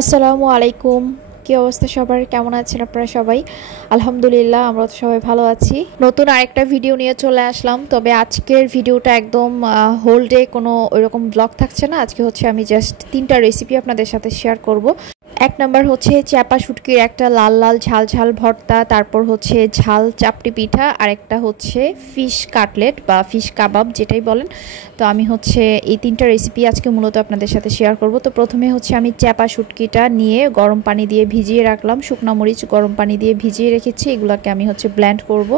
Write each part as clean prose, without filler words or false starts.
আসসালামু আলাইকুম। কি অবস্থা সবার? কেমন আছেন আপনারা সবাই? আলহামদুলিল্লাহ, আমরা তো সবাই ভালো আছি। নতুন আরেকটা ভিডিও নিয়ে চলে আসলাম। তবে আজকের ভিডিওটা একদম হোল ডে কোনো ওইরকম ব্লগ থাকছে না। আজকে হচ্ছে আমি জাস্ট 3টা রেসিপি আপনাদের সাথে শেয়ার করব। এক নাম্বার হচ্ছে চাপা শুটকির একটা লাল লাল ঝাল ঝাল ভর্তা, তারপর হচ্ছে ঝাল চাপটি পিঠা, আর একটা হচ্ছে ফিশ কাটলেট বা ফিশ কাবাব যেটাই বলেন। তো আমি হচ্ছে এই 3টা রেসিপি আজকে মূলত আপনাদের সাথে শেয়ার করব। তো প্রথমে হচ্ছে আমি চাপা শুটকিটা নিয়ে গরম পানি দিয়ে ভিজিয়ে রাখলাম, শুকনো মরিচ গরম পানি দিয়ে ভিজিয়ে রেখেছি। এগুলোকে আমি হচ্ছে ব্লেন্ড করব।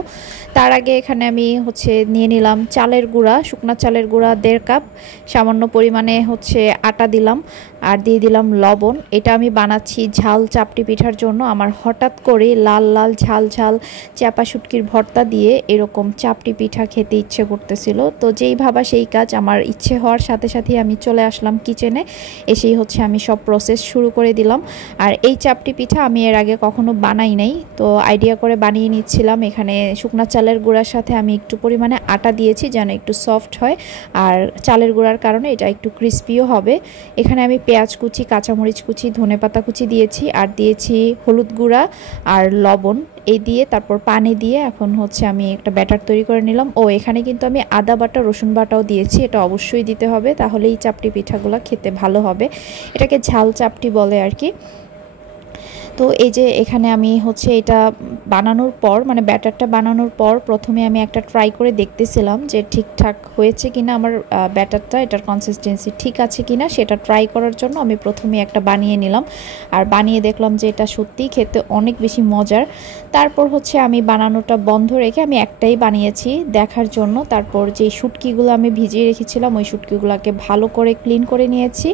তার আগে এখানে আমি হচ্ছে নিয়ে নিলাম চালের গুঁড়া, শুকনো চালের গুঁড়া 1.5 কাপ, সামান্য পরিমাণে হচ্ছে আটা দিলাম, আর দিয়ে দিলাম লবণ। এটা আমি বানাচ্ছি ঝাল চাপটি পিঠার জন্য। আমার হঠাৎ করে লাল লাল ঝাল ঝাল চাপা শুটকির ভর্তা দিয়ে এরকম চাপটি পিঠা খেতে ইচ্ছে করতেছিল। তো যেই ভাবা সেই কাজ, আমার ইচ্ছে হওয়ার সাথে সাথে আমি চলে আসলাম কিচেনে। এসেই হচ্ছে আমি সব প্রসেস শুরু করে দিলাম। আর এই চাপটি পিঠা আমি এর আগে কখনো বানাই নাই, তো আইডিয়া করে বানিয়ে নিচ্ছিলাম। এখানে শুকনা চালের গুঁড়ার সাথে আমি একটু পরিমাণে আটা দিয়েছি যেন একটু সফট হয়, আর চালের গুঁড়ার কারণে এটা একটু ক্রিস্পিও হবে। এখানে আমি পেঁয়াজ কুচি, কাঁচামরিচ কুচি, ধনেপাতা কুচি দিয়েছি, আর দিয়েছি হলুদ গুঁড়া আর লবণ। এই দিয়ে তারপর পানি দিয়ে এখন হচ্ছে আমি একটা ব্যাটার তৈরি করে নিলাম। ও এখানে কিন্তু আমি আদা বাটা রসুন বাটাও দিয়েছি, এটা অবশ্যই দিতে হবে, তাহলেই চাপটি পিঠাগুলো খেতে ভালো হবে। এটাকে ঝাল চাপটি বলে আর কি। তো এই যে এখানে আমি হচ্ছে এটা বানানোর পর, মানে ব্যাটারটা বানানোর পর প্রথমে আমি একটা ট্রাই করে দেখতেছিলাম যে ঠিকঠাক হয়েছে কিনা আমার ব্যাটারটা, এটার কনসিস্টেন্সি ঠিক আছে কিনা সেটা ট্রাই করার জন্য আমি প্রথমে একটা বানিয়ে নিলাম। আর বানিয়ে দেখলাম যে এটা সত্যিই খেতে অনেক বেশি মজার। তারপর হচ্ছে আমি বানানোটা বন্ধ রেখে আমি একটাই বানিয়েছি দেখার জন্য। তারপর যে শুটকিগুলো আমি ভিজিয়ে রেখেছিলাম ওই শুটকিগুলোকে ভালো করে ক্লিন করে নিয়েছি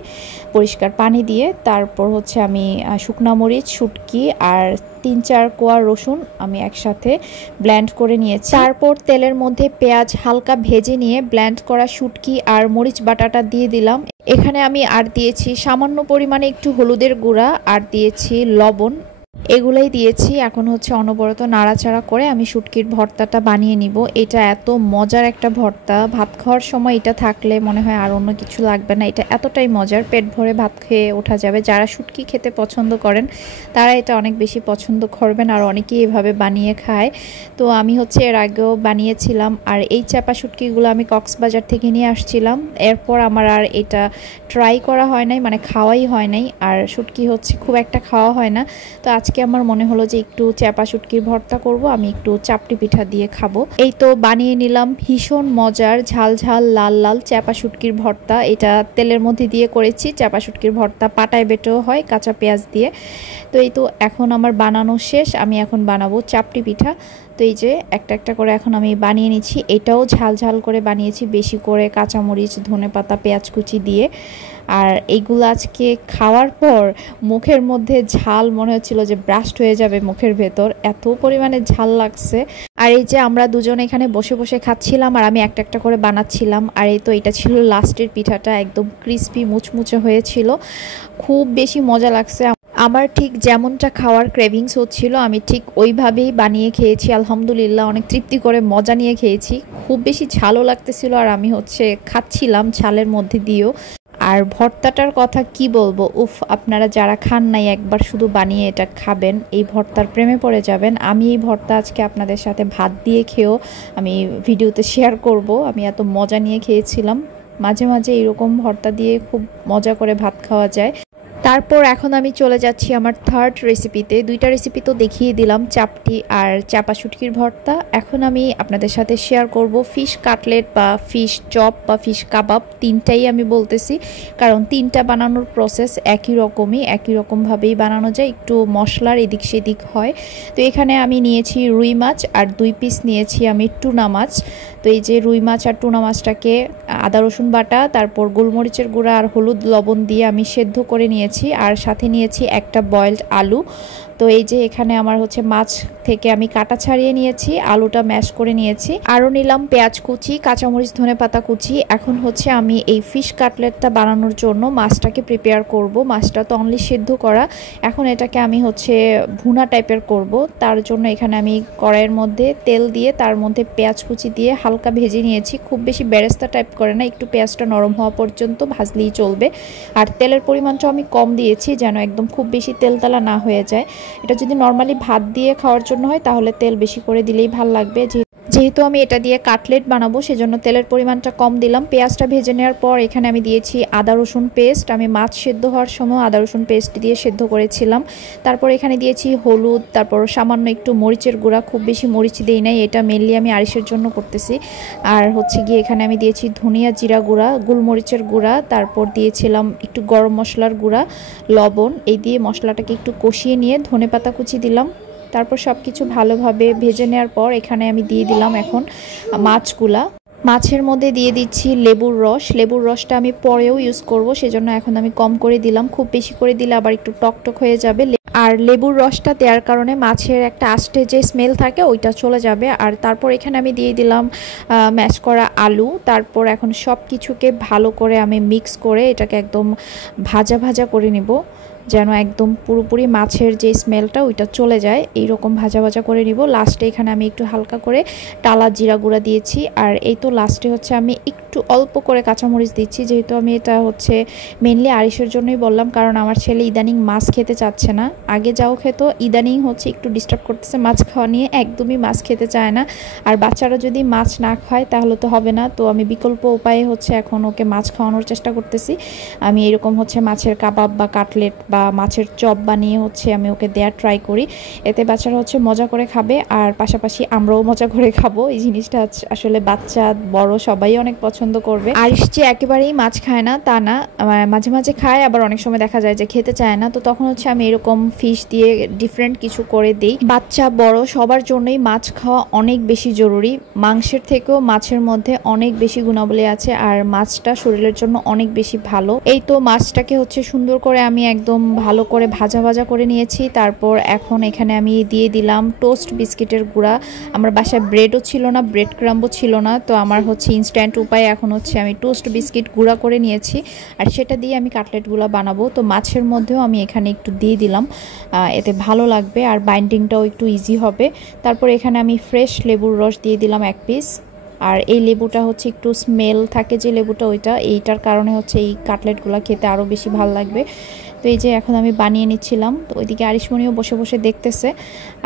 পরিষ্কার পানি দিয়ে। তারপর হচ্ছে আমি শুকনা মরিচ, শুটকি আর 3-4 কোয়া রসুন আমি একসাথে ব্লেন্ড করে নিয়েছি। তারপর তেলের মধ্যে পেঁয়াজ হালকা ভেজে নিয়ে ব্লেন্ড করা শুটকি আর মরিচ বাটাটা দিয়ে দিলাম। এখানে আমি আর দিয়েছি সামান্য পরিমাণে একটু হলুদের গুঁড়া, আর দিয়েছি লবণ। এগুলাই দিয়েছি। এখন হচ্ছে অনবরত নাড়াচাড়া করে আমি শুটকির ভর্তাটা বানিয়ে নিব। এটা এত মজার একটা ভর্তা, ভাত খাওয়ার সময় এটা থাকলে মনে হয় আর অন্য কিছু লাগবে না। এটা এতটাই মজার, পেট ভরে ভাত খেয়ে ওঠা যাবে। যারা শুটকি খেতে পছন্দ করেন তারা এটা অনেক বেশি পছন্দ করবেন, আর অনেকেই এভাবে বানিয়ে খায়। তো আমি হচ্ছে এর আগেও বানিয়েছিলাম। আর এই চাপা শুটকিগুলো আমি কক্সবাজার থেকে নিয়ে আসছিলাম। এরপর আমার আর এটা ট্রাই করা হয় নাই, মানে খাওয়াই হয় নাই। আর শুটকি হচ্ছে খুব একটা খাওয়া হয় না। তো আজকে আমার মনে হলো যে একটু চাপা শুটকির ভর্তা করব, আমি একটু চাপটি পিঠা দিয়ে খাবো। এই তো বানিয়ে নিলাম ভীষণ মজার ঝাল ঝাল লাল লাল চাপা শুটকির ভর্তা। এটা তেলের মধ্যে দিয়ে করেছি। চাপা শুটকির ভর্তা পাটায় বেটেও হয় কাঁচা পেঁয়াজ দিয়ে। তো এই তো এখন আমার বানানো শেষ, আমি এখন বানাবো চাপটি পিঠা। তো এই যে একটা একটা করে এখন আমি বানিয়ে নিচ্ছি। এটাও ঝাল ঝাল করে বানিয়েছি, বেশি করে কাঁচামরিচ, ধনেপাতা, পেঁয়াজ কুচি দিয়ে। আর এইগুলো আজকে খাওয়ার পর মুখের মধ্যে ঝাল মনে হচ্ছিল যে ব্রাস্ট হয়ে যাবে মুখের ভেতর, এত পরিমাণে ঝাল লাগছে। আর এই যে আমরা দুজন এখানে বসে বসে খাচ্ছিলাম, আর আমি একটা একটা করে বানাচ্ছিলাম। আর এই তো এটা ছিল লাস্টের পিঠাটা, একদম ক্রিস্পি মুচমুচে হয়েছিল, খুব বেশি মজা লাগছে। আমার ঠিক যেমনটা খাওয়ার ক্রেভিংস হচ্ছিল আমি ঠিক ওইভাবেই বানিয়ে খেয়েছি। আলহামদুলিল্লাহ, অনেক তৃপ্তি করে মজা নিয়ে খেয়েছি। খুব বেশি ঝালও লাগতেছিল, আর আমি হচ্ছে খাচ্ছিলাম ঝালের মধ্যে দিয়েও। আর ভর্তাটার কথা কি বলবো, উফ, আপনারা যারা খান নাই একবার শুধু বানিয়ে এটা খাবেন, এই ভর্তার প্রেমে পড়ে যাবেন। আমি এই ভর্তা আজকে আপনাদের সাথে ভাত দিয়ে খেয়েও আমি ভিডিওতে শেয়ার করব। আমি এত মজা নিয়ে খেয়েছিলাম। মাঝে মাঝে এরকম ভর্তা দিয়ে খুব মজা করে ভাত খাওয়া যায়। তারপর এখন আমি চলে যাচ্ছি আমার থার্ড রেসিপিতে। 2টা রেসিপি তো দেখিয়ে দিলাম, চাপটি আর চাপা শুটকির ভর্তা। এখন আমি আপনাদের সাথে শেয়ার করব ফিশ কাটলেট বা ফিশ চপ বা ফিশ কাবাব। 3টাই আমি বলতেছি, কারণ 3টা বানানোর প্রসেস একই রকমই, একই রকমভাবেই বানানো যায়, একটু মশলার এদিক সেদিক হয়। তো এখানে আমি নিয়েছি রুই মাছ, আর 2 পিস নিয়েছি আমি টুনা মাছ। তো এই যে রুই মাছ আর টুনা মাছটাকে আদা রসুন বাটা, তারপর গোলমরিচের গুঁড়া আর হলুদ লবণ দিয়ে আমি সেদ্ধ করে নিয়েছি। আর সাথে নিয়েছি একটা বয়েলড আলু। তো এই যে এখানে আমার হচ্ছে মাছ থেকে আমি কাটা ছাড়িয়ে নিয়েছি, আলুটা ম্যাশ করে নিয়েছি, আরও নিলাম পেঁয়াজ কুচি, কাঁচামরিচ, ধনেপাতা কুচি। এখন হচ্ছে আমি এই ফিশ কাটলেটটা বানানোর জন্য মাছটাকে প্রিপেয়ার করব। মাছটা তো অনলি সেদ্ধ করা, এখন এটাকে আমি হচ্ছে ভুনা টাইপের করব। তার জন্য এখানে আমি কড়াইয়ের মধ্যে তেল দিয়ে তার মধ্যে পেঁয়াজ কুচি দিয়ে হালকা ভেজে নিয়েছি। খুব বেশি বেরেস্তা টাইপ করে না, একটু পেঁয়াজটা নরম হওয়া পর্যন্ত ভাজলেই চলবে। আর তেলের পরিমাণটা আমি কম কম দিয়েছি যেন একদম খুব বেশি তেলতেলা না হয়ে যায়। এটা যদি নর্মালি ভাত দিয়ে খাওয়ার জন্য হয় তাহলে তেল বেশি করে দিলেই ভালো লাগবে। যেহেতু আমি এটা দিয়ে কাটলেট বানাবো সেজন্য তেলের পরিমাণটা কম দিলাম। পেঁয়াজটা ভেজে নেওয়ার পর এখানে আমি দিয়েছি আদা রসুন পেস্ট। আমি মাছ সেদ্ধ হওয়ার সময় আদা রসুন পেস্ট দিয়ে সেদ্ধ করেছিলাম। তারপর এখানে দিয়েছি হলুদ, তারপর সামান্য একটু মরিচের গুঁড়া, খুব বেশি মরিচ দিই নাই, এটা মেনলি আমি আরিশের জন্য করতেছি। আর হচ্ছে গিয়ে এখানে আমি দিয়েছি ধনিয়া জিরা গুঁড়া, গোলমরিচের গুঁড়া, তারপর দিয়েছিলাম একটু গরম মশলার গুঁড়া, লবণ। এই দিয়ে মশলাটাকে একটু কষিয়ে নিয়ে ধনেপাতা কুচি দিলাম। তারপর সব কিছু ভালোভাবে ভেজে নেওয়ার পর এখানে আমি দিয়ে দিলাম এখন মাছগুলা। মাছের মধ্যে দিয়ে দিচ্ছি লেবুর রস। লেবুর রসটা আমি পরেও ইউজ করব, সেজন্য এখন আমি কম করে দিলাম। খুব বেশি করে দিলে আবার একটু টকটক হয়ে যাবে। আর লেবুর রসটা দেওয়ার কারণে মাছের একটা আষ্টে যে স্মেল থাকে ওইটা চলে যাবে। আর তারপর এখানে আমি দিয়ে দিলাম ম্যাশ করা আলু। তারপর এখন সব কিছুকে ভালো করে আমি মিক্স করে এটাকে একদম ভাজা ভাজা করে নেব, যেন একদম পুরোপুরি মাছের যে স্মেলটা ওইটা চলে যায়। এইরকম ভাজা ভাজা করে নিব। লাস্টে এখানে আমি একটু হালকা করে টালা জিরা গুঁড়া দিয়েছি। আর এই তো লাস্টে হচ্ছে আমি একটু অল্প করে কাঁচামরিচ দিচ্ছি, যেহেতু আমি এটা হচ্ছে মেনলি আরিশের জন্যই বললাম, কারণ আমার ছেলে ইদানিং মাছ খেতে চাচ্ছে না। আগে যাও খেত, ইদানিং হচ্ছে একটু ডিস্টার্ব করতেছে মাছ খাওয়া নিয়ে, একদমই মাছ খেতে চায় না। আর বাচ্চারা যদি মাছ না খায় তাহলে তো হবে না, তো আমি বিকল্প উপায়ে হচ্ছে এখন ওকে মাছ খাওয়ানোর চেষ্টা করতেছি। আমি এরকম হচ্ছে মাছের কাবাব বা কাটলেট বা মাছের চপ বানিয়ে হচ্ছে আমি ওকে দেওয়ার ট্রাই করি। এতে বাচ্চারা হচ্ছে মজা করে খাবে, আর পাশাপাশি আমরাও মজা করে খাবো। এই জিনিসটা আসলে বাচ্চা বড় সবাই অনেক পছন্দ করবে। আরিশ যে একেবারেই মাছ খায় না তা না, মাঝে মাঝে খায়, আবার অনেক সময় দেখা যায় যে খেতে চায় না। তো তখন হচ্ছে আমি এরকম ফিশ দিয়ে ডিফারেন্ট কিছু করে দিই। বাচ্চা বড় সবার জন্যই মাছ খাওয়া অনেক বেশি জরুরি। মাংসের থেকেও মাছের মধ্যে অনেক বেশি গুণাবলী আছে, আর মাছটা শরীরের জন্য অনেক বেশি ভালো। এই তো মাছটাকে হচ্ছে সুন্দর করে আমি একদম ভালো করে ভাজা ভাজা করে নিয়েছি। তারপর এখন এখানে আমি দিয়ে দিলাম টোস্ট বিস্কিটের গুঁড়া। আমার বাসায় ব্রেডও ছিল না, ব্রেড ক্রাম্বও ছিল না, তো আমার হচ্ছে ইনস্ট্যান্ট উপায় এখন হচ্ছে আমি টোস্ট বিস্কিট গুঁড়া করে নিয়েছি, আর সেটা দিয়ে আমি কাটলেটগুলো বানাবো। তো মাছের মধ্যেও আমি এখানে একটু দিয়ে দিলাম, এতে ভালো লাগবে আর বাইন্ডিংটাও একটু ইজি হবে। তারপর এখানে আমি ফ্রেশ লেবুর রস দিয়ে দিলাম 1 পিস। আর এই লেবুটা হচ্ছে একটু স্মেল থাকে যে লেবুটা, এইটার কারণে হচ্ছে এই কাটলেটগুলো খেতে আরও বেশি ভালো লাগবে। তো এই যে এখন আমি বানিয়ে নিচ্ছিলাম, তো ওইদিকে আরিশমণিও বসে বসে দেখতেছে।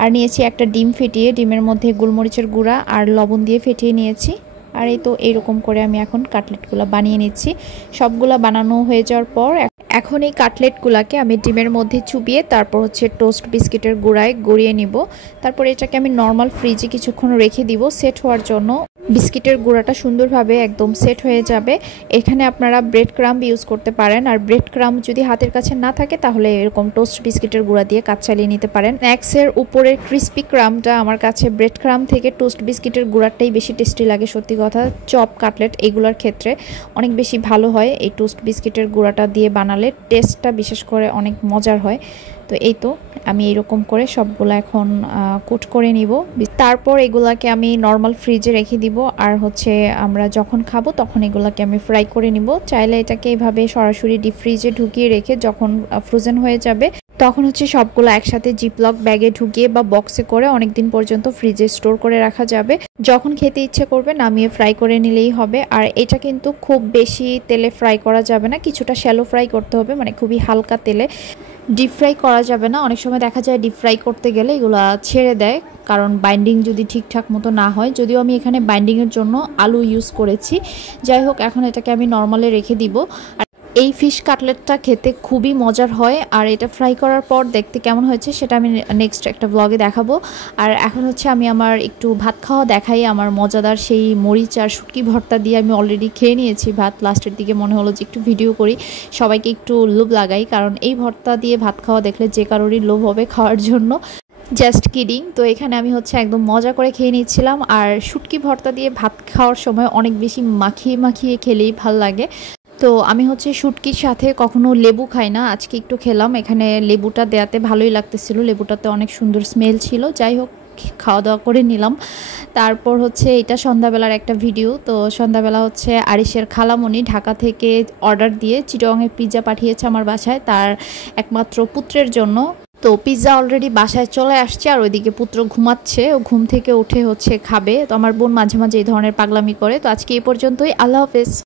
আর নিয়েছি একটা ডিম ফেটিয়ে, ডিমের মধ্যে গোলমরিচের গুঁড়া আর লবণ দিয়ে ফেটিয়ে নিয়েছি। আর এই তো এইরকম করে আমি এখন কাটলেটগুলো বানিয়ে নিচ্ছি। সবগুলা বানানো হয়ে যাওয়ার পর এখন এই কাটলেটগুলোকে আমি ডিমের মধ্যে চুবিয়ে তারপর হচ্ছে টোস্ট বিস্কিটের গুঁড়ায় গড়িয়ে নিব। তারপর এটাকে আমি নর্মাল ফ্রিজে কিছুক্ষণ রেখে দিব সেট হওয়ার জন্য। বিস্কিটের গুঁড়াটা সুন্দরভাবে একদম সেট হয়ে যাবে। এখানে আপনারা ব্রেড ক্রাম্ব ইউজ করতে পারেন, আর ব্রেড ক্রাম্ব যদি হাতের কাছে না থাকে তাহলে এরকম টোস্ট বিস্কিটের গুঁড়া দিয়ে কাজ চালিয়ে নিতে পারেন। স্ন্যাক্সের উপরের ক্রিস্পি ক্রাম্বটা আমার কাছে ব্রেড ক্রাম্ব থেকে টোস্ট বিস্কিটের গুঁড়াটাই বেশি টেস্টি লাগে। সত্যি কথা, চপ কাটলেট এগুলোর ক্ষেত্রে অনেক বেশি ভালো হয় এই টোস্ট বিস্কিটের গুঁড়াটা দিয়ে বানালে, টেস্টটা বিশেষ করে অনেক মজার হয়। তো এই তো আমি এরকম করে সবগুলো এখন কোট করে নিব। তারপর এগুলাকে আমি নর্মাল ফ্রিজে রেখে দিব, আর হচ্ছে আমরা যখন খাবো তখন এগুলাকে আমি ফ্রাই করে নিব। চাইলে এটাকে এইভাবে সরাসরি ডিপ ফ্রিজে ঢুকিয়ে রেখে যখন ফ্রোজেন হয়ে যাবে তখন হচ্ছে সবগুলো একসাথে জিপলক ব্যাগে ঢুকিয়ে বা বক্সে করে অনেক দিন পর্যন্ত ফ্রিজে স্টোর করে রাখা যাবে। যখন খেতে ইচ্ছে করবে নামিয়ে ফ্রাই করে নিলেই হবে। আর এটা কিন্তু খুব বেশি তেলে ফ্রাই করা যাবে না, কিছুটা শ্যালো ফ্রাই করতে হবে, মানে খুবই হালকা তেলে। ডিপ ফ্রাই করা যাবে না, অনেক সময় দেখা যায় ডিপ ফ্রাই করতে গেলে এগুলো ছেড়ে দেয়, কারণ বাইন্ডিং যদি ঠিকঠাক মতো না হয়। যদিও আমি এখানে বাইন্ডিংয়ের জন্য আলু ইউজ করেছি। যাই হোক, এখন এটাকে আমি নর্মালে রেখে দিব। আর এই ফিশ কাটলেটটা খেতে খুবই মজার হয়, আর এটা ফ্রাই করার পর দেখতে কেমন হয়েছে সেটা আমি নেক্সট একটা ব্লগে দেখাবো। আর এখন হচ্ছে আমি আমার একটু ভাত খাওয়া দেখাই। আমার মজাদার সেই মরিচ আর শুটকি ভর্তা দিয়ে আমি অলরেডি খেয়ে নিয়েছি ভাত। লাস্টের দিকে মনে হলো যে একটু ভিডিও করি, সবাইকে একটু লোভ লাগাই, কারণ এই ভর্তা দিয়ে ভাত খাওয়া দেখলে যে কারোরই লোভ হবে খাওয়ার জন্য। Just kidding. তো এখানে আমি হচ্ছে একদম মজা করে খেয়ে নিচ্ছিলাম। আর শুটকি ভর্তা দিয়ে ভাত খাওয়ার সময় অনেক বেশি মাখিয়ে মাখিয়ে খেলেই ভাল লাগে। তো আমি হচ্ছে শুটকির সাথে কখনো লেবু খাই না, আজকে একটু খেলাম। এখানে লেবুটা দেওয়াতে ভালোই লাগতেছিল, লেবুটাতে অনেক সুন্দর স্মেল ছিল। যাই হোক, খাওয়া দাওয়া করে নিলাম। তারপর হচ্ছে এটা সন্ধ্যাবেলার একটা ভিডিও। তো সন্ধ্যাবেলা হচ্ছে আরিশের খালামণি ঢাকা থেকে অর্ডার দিয়ে চিটাগংয়ে পিৎজা পাঠিয়েছে আমার বাসায় তার একমাত্র পুত্রের জন্য। তো পিৎজা অলরেডি বাসায় চলে আসছে, আর ওইদিকে পুত্র ঘুমাচ্ছে, ও ঘুম থেকে উঠে হচ্ছে খাবে। তো আমার বোন মাঝে মাঝে এই ধরনের পাগলামি করে। তো আজকে এই পর্যন্তই, আল্লাহ হাফেজ।